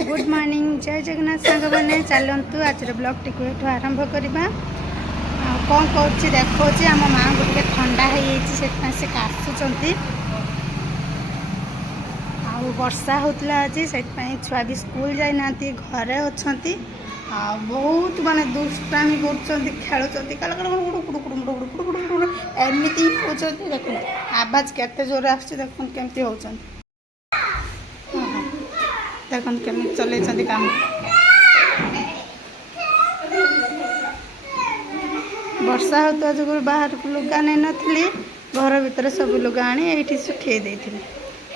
Good morning जय जगन्नाथ सांग मैंने चलतु आज ब्लॉग टी आरंभ करवा कौन कौन देखा आम माँ को टे ठंडा हो से काशुंट वर्षा होता आज से छुआ भी स्कूल जाना घरे अच्छा बहुत माने दुष्टामी कर एमती देख आवाज केते जोर आस केमती हो देखो केमी चल काम वर्षा होता जो बाहर को लुगा नहीं नी घर भितर सब लुगा आनी ये सुखे देती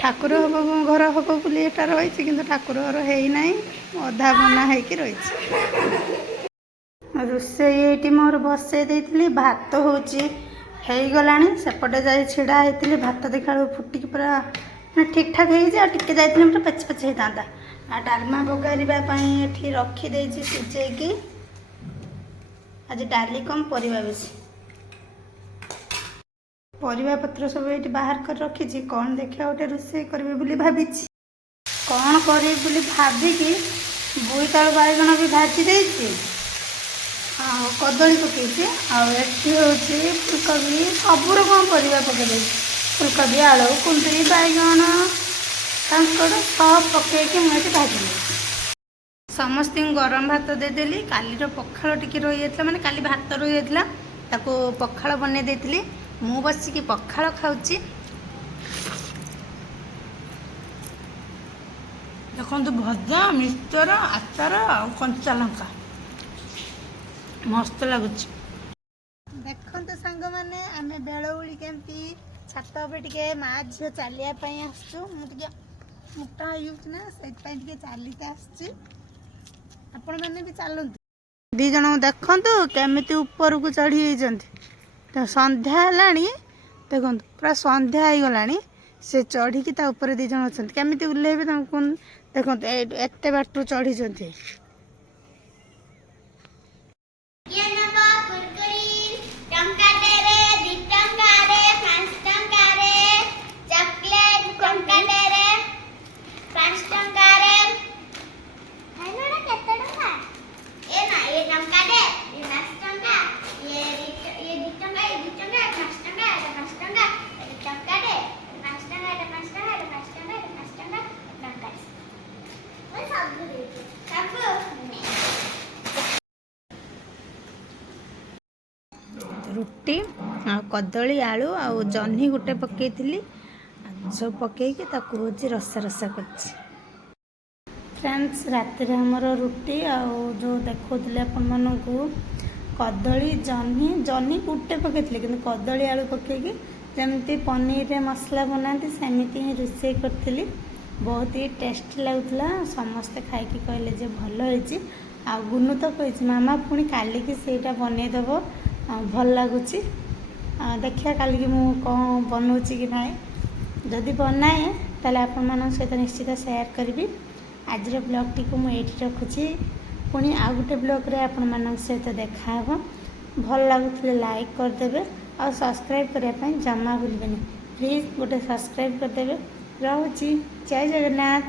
ठाकुर हम घर हम बोली रही कि ठाकुर घर है अधा बना हो रही रोषे मोर बसई देती भात हो गला सेपटे जा छिड़ा होती भात देखा फुटिक पूरा ठीक ठाक होके जाइए पच पच होता आ डालमा बघारे रखीदे सीझे आज डाली कम परिवा बेसी परिवा पत्र सब ये बाहर कर रखी कौन देखा गोटे रोषे करी भावी कौन करी भाविकी बोईतालु बाइगण भी भाजी दे कदली पकई आठी फुलकोबी सबूर कौन परिवा पकई फुलकोबी आलू कुंदरी बाइगण कांकड़ सब पकईकि मुझे भाजी समस्त गरम भात देदेली काली पखाड़ टी रही जाता माने काली भात रही जाता पखाड़ बन देती मु बसिकी पखाड़ खाऊची देखो भजा मिक्सचर आचार आ कंचा लंका मस्त लगुच देखो सांग मैंने आम बेलूली केमती छात टे माँ झील चलियापाई आसचु मुझे मोटा होना से चलिके आसची आपण मैंने भी चलते दी जन देखु केमी ऊपर को चढ़ी संध्या है देखो पूरा संध्या हो गला से चढ़ी ऊपर दी जन अच्छा केमी उल्लेबे देखो एत बाट चढ़ी रुटी आ कदली आलू आ जह्नी गोटे पकई सब पकईकि हूँ रसा रसा कर फ्रेंड्स राति आमर रुटी जो देखुले आपण मानू कदली जह्नी जह्नी गोटे पकई कि कदली आलू पकईकि जमी पनीर रे मसला बनाती सेमती ही रोषे करी बहुत ही टेस्टी लगुला समस्ते खाई कहले भल होती आ गुनु तो कही मामा पुणी कालिकी सेटा बनईदेव भल लगुच देखिए काली की मुझे कौन बनाऊँगी कि ना जदि बनाए ताले आपण मान सहित निश्चित शेयर करी आज ब्लॉग टी को मुझे रखुची पुणी आ गोटे ब्लॉग रे आपण मान सहित देखा भल लगुले लाइक करदे और सब्सक्राइब करने जमा भूलें प्लीज गोटे सब्सक्राइब करदे। रहुची जय जगन्नाथ।